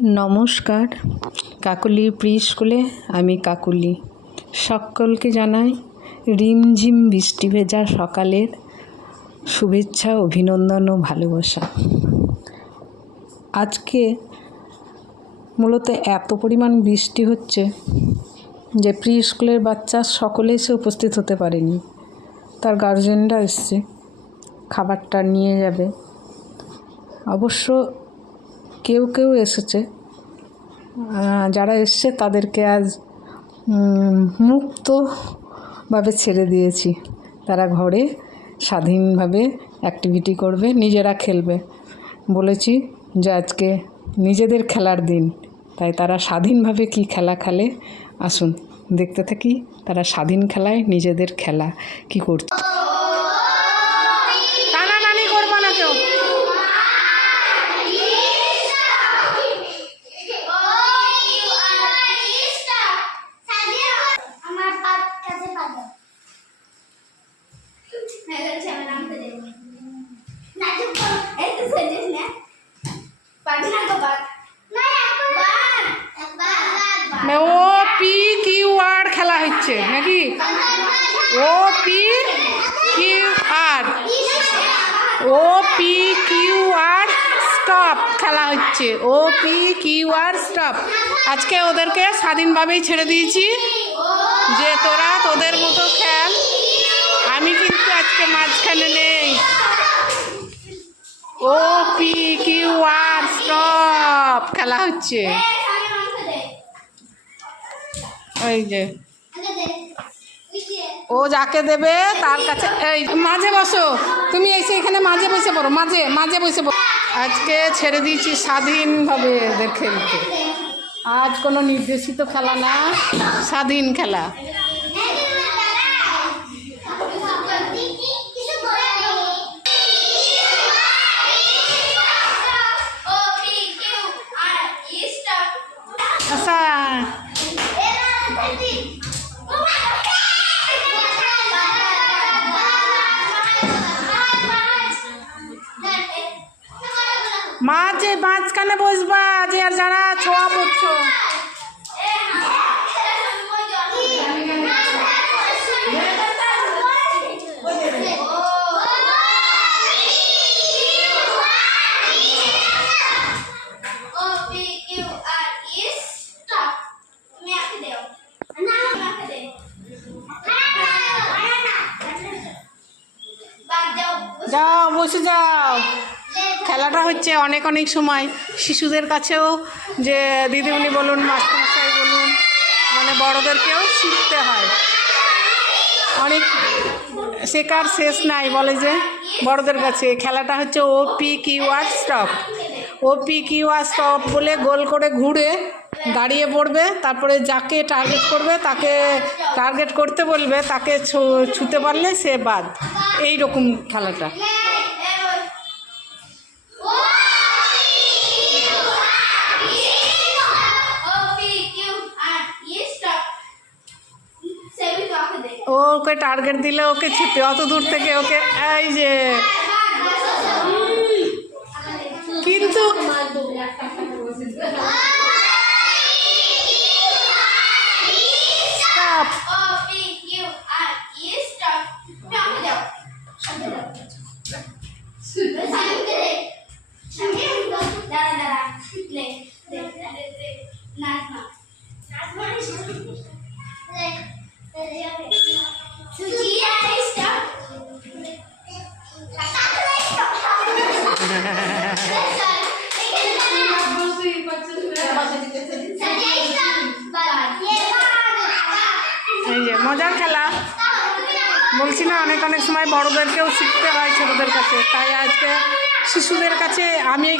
নমস্কার, কাকলি প্রি স্কুলে আমি কাকুলি। সকলকে জানাই রিমঝিম বৃষ্টি ভেজা সকালের শুভেচ্ছা, অভিনন্দন ও ভালোবাসা। আজকে মূলত এত পরিমাণ বৃষ্টি হচ্ছে যে প্রি স্কুলের বাচ্চা সকলে এসে উপস্থিত হতে পারেনি। তার গার্জেনরা এসছে, খাবারটা নিয়ে যাবে। অবশ্য কেউ কেউ এসেছে, যারা এসছে তাদেরকে আজ মুক্তভাবে ছেড়ে দিয়েছি। তারা ঘরে স্বাধীনভাবে অ্যাক্টিভিটি করবে, নিজেরা খেলবে। বলেছি যে আজকে নিজেদের খেলার দিন, তাই তারা স্বাধীনভাবে কি খেলা খেলে আসুন দেখতে থাকি। তারা স্বাধীন খেলায় নিজেদের খেলা কি করছে। টানাটানি করবো না কেউ। ও পি কিউ আর খেলা হচ্ছে নাকি? O P Q R, O P Q R stop খেলা হচ্ছে। O P Q R stop. আজকে ওদেরকে স্বাধীনভাবেই ছেড়ে দিয়েছি যে তোরা তোদের মতো খেল, আমি কিন্তু আজকে মাঝখানে নেই। O P Q R stop খেলা হচ্ছে। এই যে ও যাকে দেবে তার কাছে, এই মাঝে বসো তুমি, এসে এখানে মাঝে বসে পড়ো, মাঝে বসে পড়ো। আজকে ছেড়ে দিয়েছি স্বাধীনভাবে এদের খেলতে। আজ কোনো নির্দেশিত খেলা না, স্বাধীন খেলা। আচ্ছা, মাঝখানে বসবা যে, আর যারা ছোঁয়া পড়ছো যাও, বসে যাও। খেলাটা হচ্ছে অনেক সময় শিশুদের কাছেও, যে দিদিমণি বলুন, মাস্টারমশাই বলুন, মানে বড়োদেরকেও শিখতে হয়। অনেক শেখার শেষ নাই বলে যে বড়োদের কাছে। খেলাটা হচ্ছে O P Q R stop. O P Q R stop বলে গোল করে ঘুরে দাঁড়িয়ে পড়বে, তারপরে যাকে টার্গেট করবে তাকে টার্গেট করতে বলবে, তাকে ছুতে পারলে সে বাদ। এই রকম খেলাটা। ওকে টার্গেট দিলে ওকে ছুতে, অত দূর থেকে ওকে, এই যে কিন্তু এই যে মজার খেলা বলছি না, অনেক সময় বড়োদেরকেও শিখতে হয় ছোটোদের কাছে। তাই আজকে শিশুদের কাছে আমি এই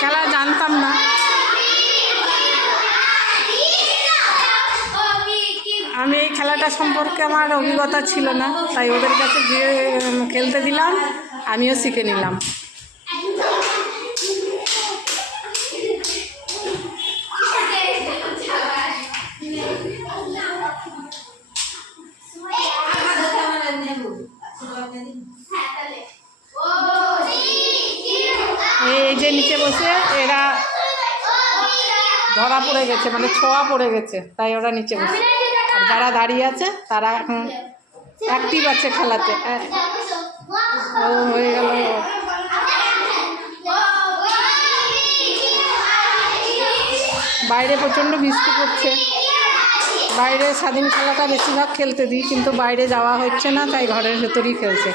খেলা জানতাম না। আমি এই খেলাটা সম্পর্কে আমার অভিজ্ঞতা ছিল না, তাই ওদের কাছে গিয়ে খেলতে দিলাম, আমিও শিখে নিলাম। এই যে নিচে বসে এরা ধরা পড়ে গেছে, মানে ছোঁয়া পড়ে গেছে, তাই ওরা নিচে বসে। আর যারা দাঁড়িয়ে আছে তারা এখন অ্যাক্টিভ আছে খেলাতে। ও হয়ে গেল। বাইরে প্রচণ্ড বৃষ্টি পড়ছে। বাইরে স্বাধীন খেলাটা বেশিরভাগ খেলতে দিই, কিন্তু বাইরে যাওয়া হচ্ছে না, তাই ঘরের ভেতরেই খেলছে।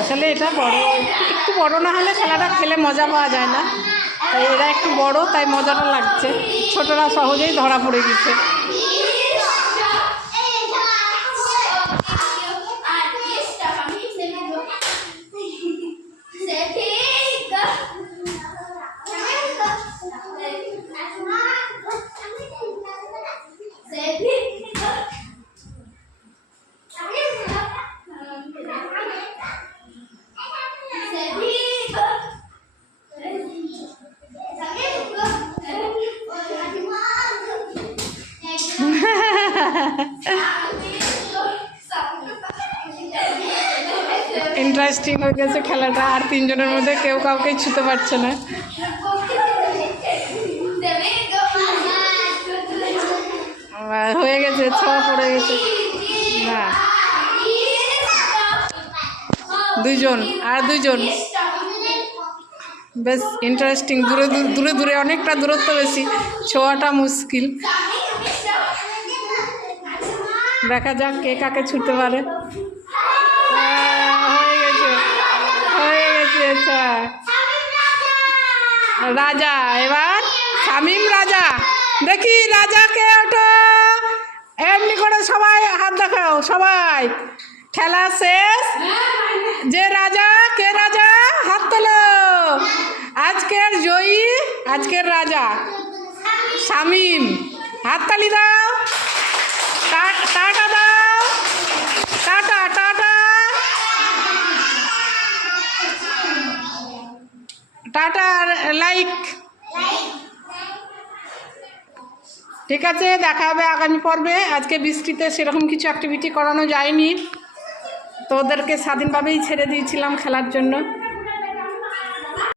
আসলে এটা বড়, একটু বড় না হলে খেলাটা খেলে মজা পাওয়া যায় না, তাই এরা একটু বড়, তাই মজাটা লাগছে। ছোটরা সহজেই ধরা পড়ে গেছে। ইন্টারেস্টিং হয়ে গেছে খেলাটা, আর তিনজনের মধ্যে কেউ কাউকে ছুতে পারছে না। হয়ে গেছে, ছোঁয়া পড়ে গেছে না, দুইজন আর দুইজন। বেশ ইন্টারেস্টিং, দূরে দূরে দূরে অনেকটা দূরত্ব, বেশি ছোঁয়াটা মুশকিল। দেখা যাক কে কাকে ছুটতে পারে। হয়ে গেছে, হয়ে গেছে। আচ্ছা, রাজা, এবার শামীম রাজা। দেখি রাজাকে ওঠো, এমনি করে সবাই হাত দেখাও, সবাই। খেলা শেষ। যে রাজা, কে রাজা, হাত তোলো। আজকের জয়ী, আজকের রাজা শামীম। হাততালি দাও, টাটা দাও, টাটা টাটা টাটা, লাইক। ঠিক আছে, দেখা হবে আগামী পর্বে। আজকে বৃষ্টিতে সেরকম কিছু অ্যাক্টিভিটি করানো যায়নি, তো ওদেরকে স্বাধীনভাবেই ছেড়ে দিয়েছিলাম খেলার জন্য।